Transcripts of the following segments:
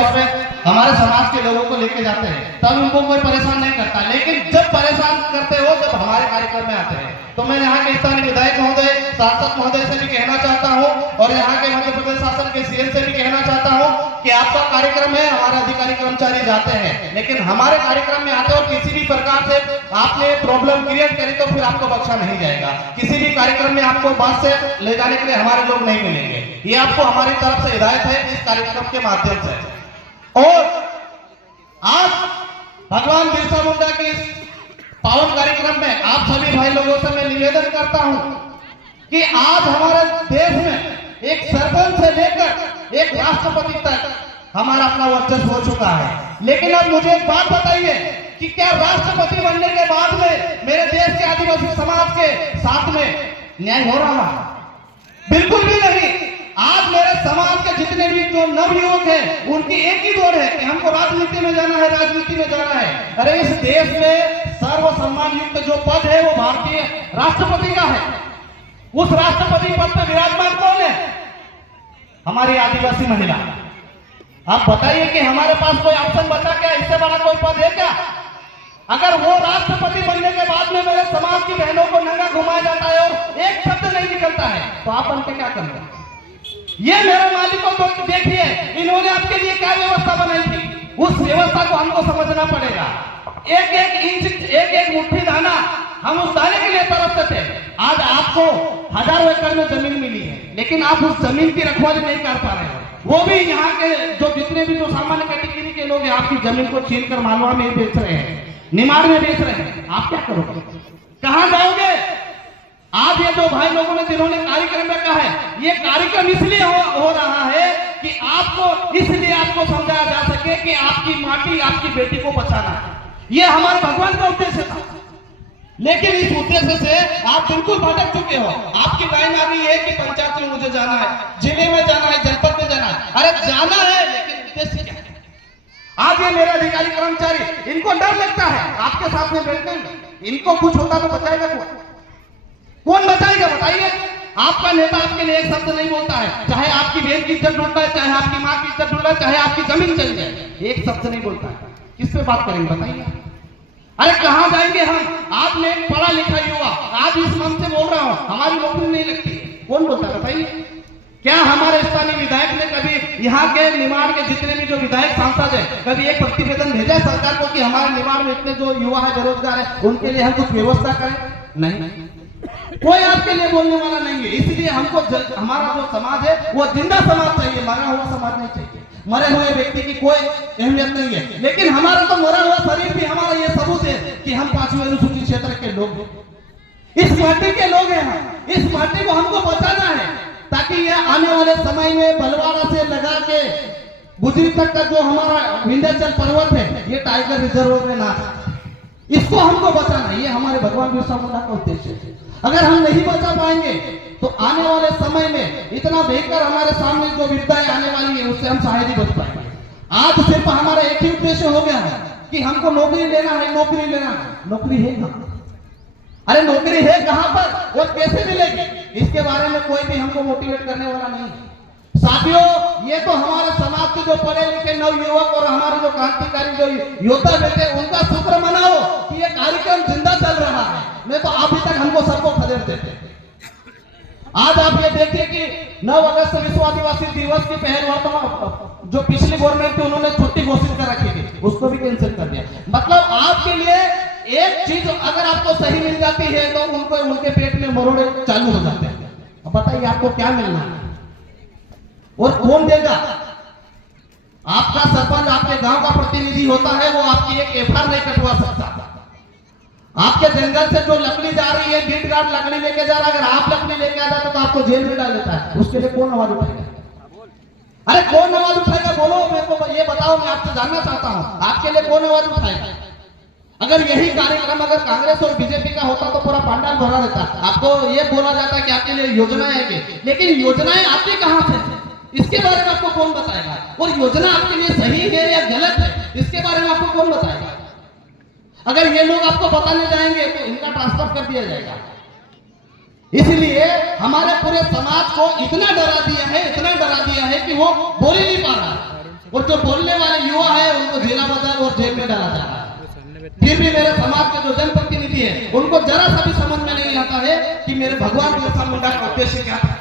Office में हमारे समाज के लोगों को लेके जाते हैं तब उनको कोई परेशान नहीं करता, लेकिन जब परेशान करते हो जब हमारे कार्यक्रम में आते हैं। तो मैं यहाँ के स्थानीय विधायक महोदय, सांसद महोदय से भी कहना चाहता हूँ और यहाँ के मध्य प्रदेश शासन के सीएम से भी कहना चाहता हूँ कि आपका कार्यक्रम है, हमारे अधिकारी कर्मचारी जाते हैं, लेकिन हमारे कार्यक्रम में आते और किसी भी प्रकार से आपने प्रॉब्लम क्रिएट करी तो फिर आपको बख्शा नहीं जाएगा। किसी भी कार्यक्रम में आपको बात से ले जाने के लिए हमारे लोग नहीं मिलेंगे। ये आपको हमारी तरफ से हिदायत है इस कार्यक्रम के माध्यम से। और आज भगवान बिरसा मुंडा के इस पावन कार्यक्रम में आप सभी भाई लोगों से मैं निवेदन करता हूं कि आज हमारे देश में एक सरपंच से लेकर एक राष्ट्रपति तक हमारा अपना वर्चस्व हो चुका है। लेकिन अब मुझे एक बात बताइए कि क्या राष्ट्रपति बनने के बाद में मेरे देश के आदिवासी समाज के साथ में न्याय हो रहा है? बिल्कुल भी नहीं। आज मेरे समाज के जितने भी जो नवयुवक हैं उनकी एक ही दौड़ है कि हमको राजनीति में जाना है, राजनीति में जाना है। अरे इस देश में सर्व सम्मान युक्त जो पद है वो भारतीय राष्ट्रपति का है। उस राष्ट्रपति पद पर विराजमान कौन है? हमारी आदिवासी महिला। आप बताइए कि हमारे पास कोई ऑप्शन बचा क्या? इससे बड़ा कोई पद है क्या? अगर वो राष्ट्रपति बनने के बाद में मेरे समाज की बहनों को नंगा घुमाया जाता है और एक शब्द नहीं निकलता है तो आप बनके क्या करेंगे? ये मेरे मालिकों को देखिए, इन्होंने आपके लिए क्या व्यवस्था बनाई थी, उस व्यवस्था को हमको समझना पड़ेगा। एक एक इंच, एक एक मुट्ठी दाना हम उस दाने के लिए तरसते थे। आज आपको हजारों एकड़ में जमीन मिली है, लेकिन आप उस जमीन की रखवाली नहीं कर पा रहे हो। वो भी यहाँ के जो जितने भी जो सामान्य कैटेगरी के लोग हैं आपकी जमीन को छीन कर मालवा में बेच रहे हैं, निमाड़ में बेच रहे हैं। आप क्या करोगे? कहां जाओगे? आज ये जो भाई लोगों ने जिन्होंने कार्यक्रम में कहा है, ये कार्यक्रम इसलिए हो रहा है कि आपको, इसलिए आपको समझाया जा सके कि आपकी माटी, आपकी बेटी को बचाना है। ये हमारे भगवान का उद्देश्य था। लेकिन इस उद्देश्य से आप बिल्कुल भटक चुके हो। आपकी लाइन आ गई है कि पंचायत में मुझे जाना है, जिले में जाना है, जनपद में जाना है। अरे जाना है, लेकिन उद्देश्य क्या है? आज ये मेरे अधिकारी कर्मचारी, इनको डर लगता है आपके साथ में बैठने में। इनको कुछ होता तो बचाएगा कौन बचाएगा? बताइए। आपका नेता आपके लिए एक शब्द नहीं बोलता है, चाहे आपकी बहन की इज्जत लूट जाए, चाहे आपकी माँ की इज्जत लूट जाए, चाहे आपकी जमीन चल जाए, एक शब्द नहीं बोलता है। किस पे बात करेंगे बताइए? अरे कहां जाएंगे हम? आज मैं एक पढ़ा लिखा युवा, आज इस मन से बोल रहा हूं, हमारी नौकरी नहीं लगती, कौन बोलता है बताइए? क्या हमारे स्थानीय विधायक ने कभी यहाँ के निमाड़ के जितने भी जो विधायक सांसद है कभी एक प्रतिवेदन भेजा है सरकार को कि हमारे निमाड़ में इतने जो युवा है, बेरोजगार है, उनके लिए हम कुछ व्यवस्था करें? नहीं, कोई आपके लिए बोलने वाला नहीं है। इसलिए हमको हमारा जो समाज है वो जिंदा समाज चाहिए, मरा हुआ समाज नहीं चाहिए। मरे हुए व्यक्ति की कोई अहमियत नहीं है, लेकिन हमारा तो मरा हुआ शरीर भी हमारा ये सबूत है कि हम 5वीं अनुसूचित क्षेत्र के लोग हैं, इस माटी के लोग हैं हम। इस माटी को हमको बचाना है ताकि ये आने वाले समय में बलवाड़ा से लगा के गुजरी तक का जो हमारा विंध्याचल पर्वत है ये टाइगर रिजर्व में ना, इसको हमको बचाना है। ये हमारे भगवान बिरसा मुंडा का उद्देश्य है। अगर हम नहीं बचा पाएंगे तो आने वाले समय में इतना भयंकर हमारे सामने जो विपदाएं आने वाली है उससे हम शायद ही बच पाएंगे। आज सिर्फ हमारा एक ही उद्देश्य हो गया है कि हमको नौकरी लेना है, नौकरी लेना है। नौकरी है कहां? अरे नौकरी है कहां पर और कैसे मिलेगी? इसके बारे में कोई भी हमको मोटिवेट करने वाला नहीं है। साथियों, ये तो हमारे समाज के जो पढ़े लिखे नवयुवक और हमारे जो क्रांतिकारी जो योद्धा बैठे उनका शुक्र मनाओ कि ये कार्यक्रम जिंदा चल रहा है। नहीं तो अभी तक हमको सबको खदेड़ देते। आज आप ये देखिए कि 9 अगस्त विश्व आदिवासी दिवस की पहल वर्तमान जो पिछली गवर्नमेंट थी उन्होंने छुट्टी घोषित कर रखी थी, उसको भी कैंसिल कर दिया। मतलब आपके लिए एक चीज अगर आपको सही मिल जाती है तो उनको उनके पेट में मरोड़े चालू हो जाते हैं। अब बताइए आपको क्या मिलना है और कौन देगा? आपका सरपंच आपके गांव का प्रतिनिधि होता है, वो आपकी एक एफआईआर नहीं कटवा सकता। आपके जंगल से जो लकड़ी जा रही है, बीट गार्ड लकड़ी लेके जा रहा है, अगर आप लकड़ी लेके आ जाते तो आपको जेल में डाल देता है। उसके लिए कौन आवाज उठाएगा? अरे कौन आवाज उठाएगा? बोलो मेरे को, ये बताओ, मैं आपसे जानना चाहता हूं आपके लिए कौन आवाज उठाएगा? अगर यही कार्यक्रम अगर कांग्रेस और बीजेपी का होता तो पूरा पंडाल भरा रहता। आपको ये बोला जाता कि आपके लिए योजनाएं है, लेकिन योजनाएं आती कहां से? इसके बारे में आपको कौन बताएगा? और योजना आपके लिए सही है या गलत है, इसके बारे में आपको कौन बताएगा? अगर ये लोग आपको बताने जाएंगे तो इनका ट्रांसफर कर दिया जाएगा। इसलिए हमारे पूरे समाज को इतना डरा दिया है, इतना डरा दिया है कि वो बोल ही नहीं पा रहा। और जो बोलने वाले युवा है उनको जिला बाजार और जेल में डाला जा रहा है। फिर भी मेरे समाज के जो जनप्रतिनिधि है उनको जरा सा भी समझ में नहीं आता है कि मेरे भगवान बिरसा मुंडा का उद्देश्य क्या था।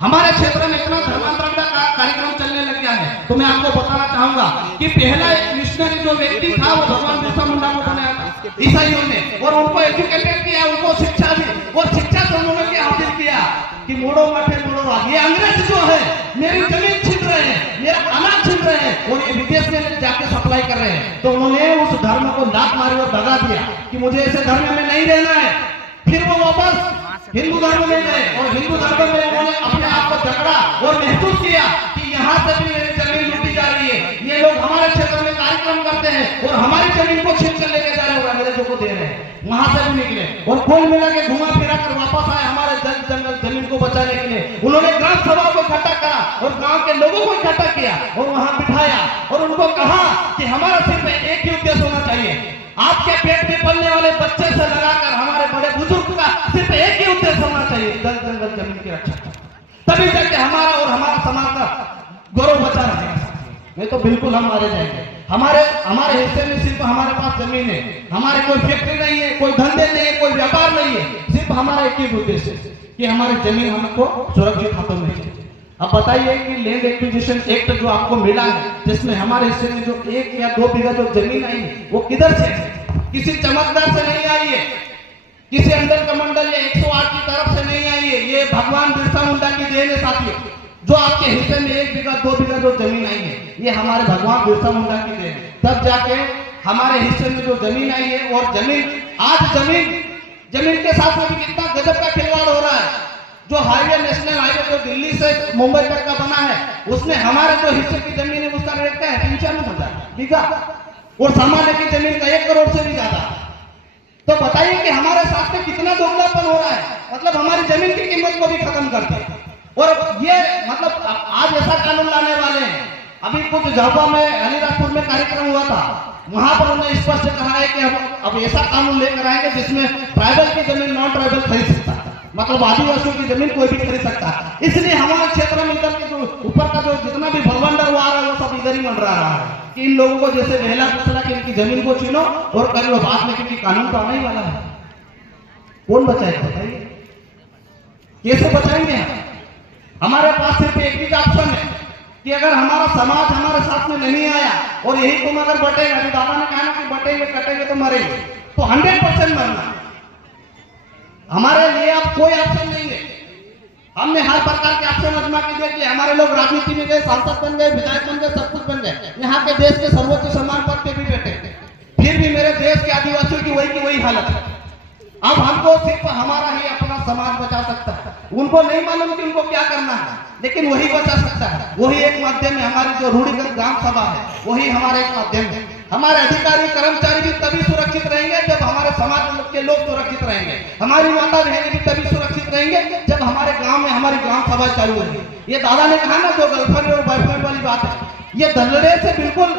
हमारे क्षेत्र में इतना धर्मांतरण का कार्यक्रम चलने लग गया है, तो मैं आपको बताना चाहूंगा कि पहला एक मिशनरी जो व्यक्ति था वो भगवान बिरसा मुंडा को बनाया था ईसाइयों ने, और उनको एजुकेटेड किया, उनको शिक्षा दी, और शिक्षा से उन्होंने क्या हासिल किया कि मोड़ो माठे मोड़ो राग। ये अंग्रेज जो है मेरी जमीन छीन रहे हैं, मेरा अनाज छीन रहे हैं और ये विदेश में जाके सप्लाई कर रहे हैं। तो उन्होंने उस धर्म को लात मारी और भगा दिया कि मुझे ऐसे धर्म में नहीं रहना है। फिर वो वापस हिंदू धर्म में गए और हिंदू धर्म में उन्होंने अपने आप को जकड़ा और महसूस किया कि यहाँ से भी मेरी जमीन लूटी जा रही है, ये लोग हमारे क्षेत्र में कार्यक्रम करते हैं और हमारी जमीन को छीन कर लेके जा रहे हैं और अंग्रेजों को दे रहे हैं। वहां से भी निकले और कुल मिला के घुमा फिरा कर वापस आए हमारे जंगल जमीन को बचाने के लिए। उन्होंने ग्राम सभा को इकट्ठा करा और गांव के लोगों को इकट्ठा किया और वहां बिठाया और उनको कहा कि हमारा सिर्फ एक ही उद्देश्य होना चाहिए, आपके पेट में पलने वाले बच्चे से लगाकर हमारे बड़े बुजुर्ग का सिर्फ एक ही उद्देश्य होना चाहिए, जंगल जमीन की रक्षा। तभी जाके हमारा और हमारा समाज का गौरव बचा रहेगा। नहीं तो बिल्कुल हम मारे जाएंगे। हमारे हिस्से में सिर्फ हमारे पास जमीन है, हमारे कोई फैक्ट्री नहीं है, कोई धंधे नहीं है, कोई व्यापार नहीं है, सिर्फ हमारा एक ही उद्देश्य है कि हमारी जमीन हमको सुरक्षित हाथों में चाहिए। अब बताइए कि लैंड एक्विजिशन एक्ट जो आपको मिला है, जिसमें हमारे हिस्से में जो 1 या 2 बीघा जो जमीन आई है वो किधर से है? किसी चमकदार से नहीं आई है, किसी अंडर कमांडर या 108 की तरफ से नहीं आई है, ये भगवान बिरसा मुंडा की देन है साथियों। जो आपके हिस्से में 1 बीघा 2 बीघा जो जमीन आई है ये हमारे भगवान बिरसा मुंडा की देन है। तब जाके हमारे हिस्से में जो जमीन आई है और जमीन के साथ में कितना गजब का खिलवाड़ हो रहा है। जो हाईवे नेशनल हाईवे जो दिल्ली से मुंबई तक का बना है उसमें हमारे जो हिस्से की जमीन है उसका रेट क्या है? 95,000 बीघा और सामान्य की जमीन का 1 करोड़ से भी ज्यादा। तो बताइए कि हमारे साथ में कितना दोगलापन हो रहा है। मतलब हमारी जमीन की कीमत को भी खत्म करते हैं। और ये मतलब आज ऐसा कानून लाने वाले हैं। अभी कुछ झाबुआ में अलीराजपुर में कार्यक्रम हुआ था, वहां पर उन्होंने स्पष्ट कहा है कि अब ऐसा कानून लेकर आएंगे जिसमें ट्राइबल की जमीन नॉन ट्राइबल खरीद सकता है, मतलब आदिवासियों की जमीन कोई भी खरीद सकता है। इसलिए हमारे क्षेत्र में इधर के जो ऊपर का जो जितना भी भगवंडर हुआ रहा है वो सब इधर ही मंडरा रहा है कि इन लोगों को जैसे बहला फुसला कि इनकी जमीन को छीनो और कर लो बाद में, क्योंकि कानून तो आने ही वाला है। कौन बचाएगा बताइए? कैसे बचाएंगे? हमारे पास सिर्फ एक ही ऑप्शन है कि अगर हमारा समाज हमारे साथ में नहीं आया और यही तुम अगर बटेगा, अभी दादा ने कहा ना कि बटेंगे कटेंगे तो मरेंगे, तो 100% मरना। हमारे लिए अब कोई ऑप्शन नहीं है। हमने हर प्रकार के ऑप्शन आजमा के देखे। हमारे लोग राजनीति में गए, सांसद बन गए, विधायक बन गए, सब कुछ बन गए, यहाँ के देश के सर्वोच्च सम्मान पद पे भी बैठे, फिर भी मेरे देश के आदिवासियों की वही हालत है। अब हमको सिर्फ हमारा ही अपना समाज बचा सकता है। उनको नहीं मालूम कि उनको क्या करना है, लेकिन वही बचा सकता है। वही एक माध्यम है। हमारी जो रूढ़िगत ग्राम सभा है वही हमारा एक माध्यम है। हमारे अधिकारी कर्मचारी भी तभी सुरक्षित रहेंगे जब हमारे समाज के लोग सुरक्षित रहेंगे। हमारी माता बहनें भी तभी सुरक्षित रहेंगे जब हमारे गांव में हमारी ग्राम सभा चालू रहेगी। ये दादा ने कहा ना जो गर्लफ्रेंड और बॉयफ्रेंड वाली बात है, ये दलड़े से बिल्कुल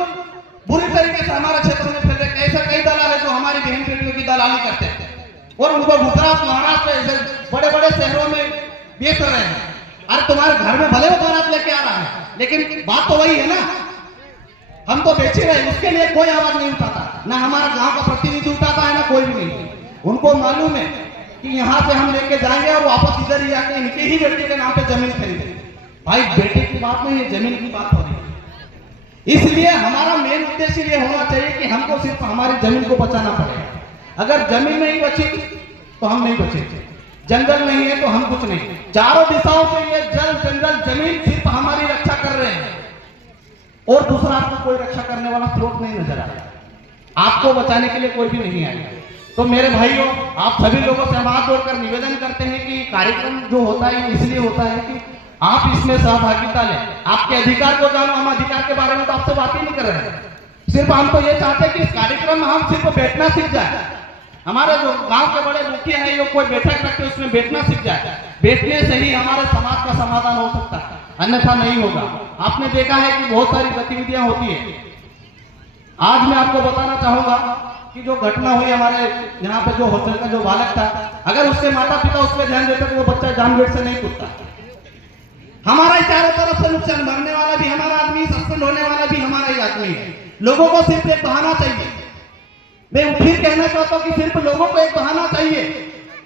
बुरी तरीके से हमारे क्षेत्र में फैल रहे। ऐसे कई दलाल है जो हमारी बहन बेटियों की दलाली करते हैं और उनको गुजरात महाराष्ट्र ऐसे बड़े बड़े शहरों में बेच रहे हैं। अरे तुम्हारे घर में भले वो बारात लेके आ रहा है, लेकिन बात तो वही है ना, हम तो बेच ही रहे। उसके लिए कोई आवाज नहीं उठाता, ना हमारा गांव का प्रतिनिधि उठाता है, ना कोई भी नहीं। उनको मालूम है कि यहाँ से हम लेके जाएंगे और वापस इधर ही जाके इनके ही बेटे के नाम पे जमीन खरीदेंगे। भाई बेटे की बात नहीं है, जमीन की बात हो रही है। इसलिए हमारा मेन उद्देश्य ये होना चाहिए कि हमको सिर्फ हमारी जमीन को बचाना पड़ेगा। अगर जमीन नहीं बची तो हम नहीं बचेंगे, जंगल नहीं है तो हम कुछ नहीं। चारों दिशाओं से ये जल जंगल जमीन सिर्फ हमारी रक्षा कर रहे हैं और दूसरा आपको कोई रक्षा करने वाला स्रोत नहीं नजर आ रहा। आपको बचाने के लिए कोई भी नहीं आएगा। तो मेरे भाइयों, आप सभी लोगों से हाथ जोड़कर निवेदन करते हैं कि कार्यक्रम जो होता है इसलिए होता है कि आप इसमें सहभागिता लें, आपके अधिकार को जानो। हम अधिकार के बारे में तो आपसे बात ही नहीं कर रहे हैं। सिर्फ हम तो ये चाहते हैं कि इस कार्यक्रम में हम सिर्फ बैठना सीख जाए। हमारे जो गांव के बड़े मुखिया है ये कोई बैठक रखते उसमें बैठना सीख जाए। बैठने से ही हमारे समाज का समाधान हो सकता है, अन्यथा नहीं होगा। आपने देखा है कि बहुत सारी गतिविधियां होती है। आज मैं आपको बताना चाहूंगा कि जो घटना हुई हमारे यहाँ पे, जो होटल का जो बालक था, अगर उसके माता पिता उस पर ध्यान देते तो वो बच्चा जानबूझ से नहीं कूदता। हमारा ही चारों तरफ से नुकसान, मरने वाला भी हमारा आदमी, सस्पेंड होने वाला भी हमारा ही आदमी है। लोगों को सिर्फ एक बहाना चाहिए। मैं फिर कहना चाहता हूं कि सिर्फ लोगों को एक बहाना चाहिए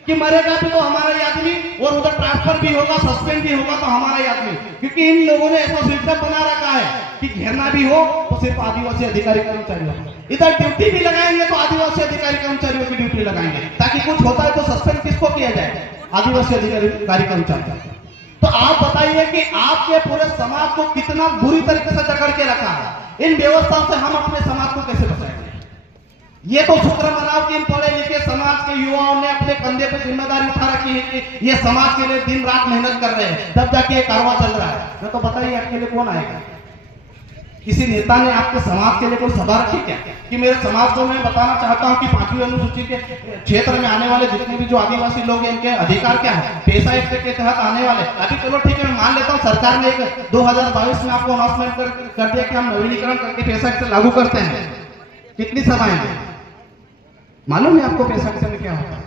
कि मरेगा भी तो हमारा ही आदमी, और उधर ट्रांसफर भी होगा, सस्पेंड भी होगा तो हमारा ही आदमी। क्योंकि इन लोगों ने ऐसा सिस्टम बना रखा है कि घेरना भी हो तो सिर्फ आदिवासी अधिकारी कर्मचारियों, इधर ड्यूटी भी लगाएंगे तो आदिवासी अधिकारी कर्मचारियों की ड्यूटी लगाएंगे, ताकि कुछ होता है तो सस्पेंड किसको किया जाए? आदिवासी अधिकारी कर्मचारी। तो आप बताइए कि आपके पूरे समाज को कितना बुरी तरीके से जकड़ के रखा है। इन व्यवस्थाओं से हम अपने समाज को कैसे बचाएंगे? ये तो शुक्र मनाओ कि इन पढ़े लिखे समाज के युवाओं ने अपने कंधे पे जिम्मेदारी उठा रखी है कि ये समाज के लिए दिन रात मेहनत कर रहे हैं, तब जाके ये कारवा चल रहा है। मैं तो बताइए आपके लिए कौन आएगा? किसी नेता ने आपके समाज के लिए कोई सभा रखी क्या कि मेरे समाज को? मैं बताना चाहता हूं कि 5वीं अनुसूची के क्षेत्र में आने वाले जितने भी जो आदिवासी लोग हैं, इनके अधिकार क्या है? पैसा एक्ट के तहत आने वाले, अभी चलो ठीक है, मैं मान लेता हूं सरकार ने एक 2022 में आपको अनाउंसमेंट कर दिया कि हम नवीनीकरण करके पैसा एक्ट लागू करते हैं। कितनी सभाएं हैं मालूम है आपको? पैसा एक्ट में क्या होता है?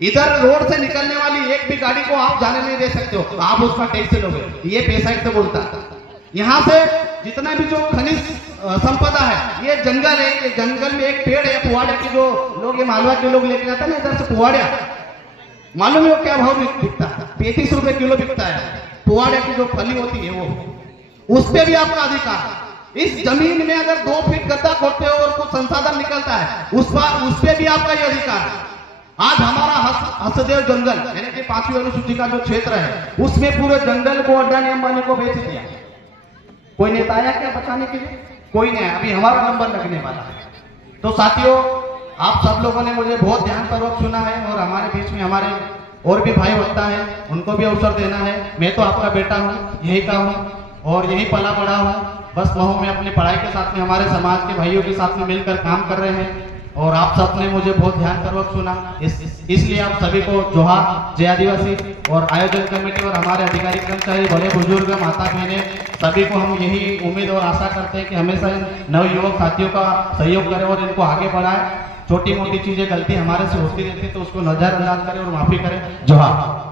इधर रोड से निकलने वाली एक भी गाड़ी को आप जाने नहीं दे सकते हो, आप उसका टैक्स लोगे, ये पैसा एक्ट बोलता है। यहाँ से जितना भी जो खनिज संपदा है, ये जंगल है, ये जंगल में एक पेड़ है पुआड़े की, जो लोग ये मालवा के लोग लेके जाते हैं ना इधर से पुआड़िया, मालूम है वो क्या भाव बिकता है? 35 रुपए किलो बिकता है। पुआड़े की जो फली होती है वो, उस पर भी आपका अधिकार है। इस जमीन में अगर 2 फीट गड्ढा खोदते हो और कुछ संसाधन निकलता है, उस पर भी आपका ये अधिकार है। आज हमारा हसदेव जंगल यानी कि 5वीं अनुसूची का जो क्षेत्र है, उसमें पूरे जंगल को अड्डानी अंबानी को बेच दिया। कोई नेता आया क्या बचाने के लिए? कोई नहीं आया। अभी हमारा नंबर लगने वाला है। तो साथियों, आप सब लोगों ने मुझे बहुत ध्यानपूर्वक सुना है, और हमारे बीच में हमारे और भी भाई वक्ता है, उनको भी अवसर देना है। मैं तो आपका बेटा हूँ, यही का हूँ और यही पला बड़ा हूँ। बस महू में अपनी पढ़ाई के साथ में हमारे समाज के भाइयों के साथ में मिलकर काम कर रहे हैं, और आप सब ने मुझे बहुत ध्यानपूर्वक सुना। इसलिए आप सभी को जोहार, जय आदिवासी। और आयोजन कमेटी और हमारे अधिकारी कर्मचारी, बड़े बुजुर्ग, माता बहने, सभी को हम यही उम्मीद और आशा करते हैं कि हमेशा इन नवयुवक साथियों का सहयोग करें और इनको आगे बढ़ाएं। छोटी मोटी चीजें गलती हमारे से होती रहती है तो उसको नजरअंदाज करें और माफी करें। जोहार।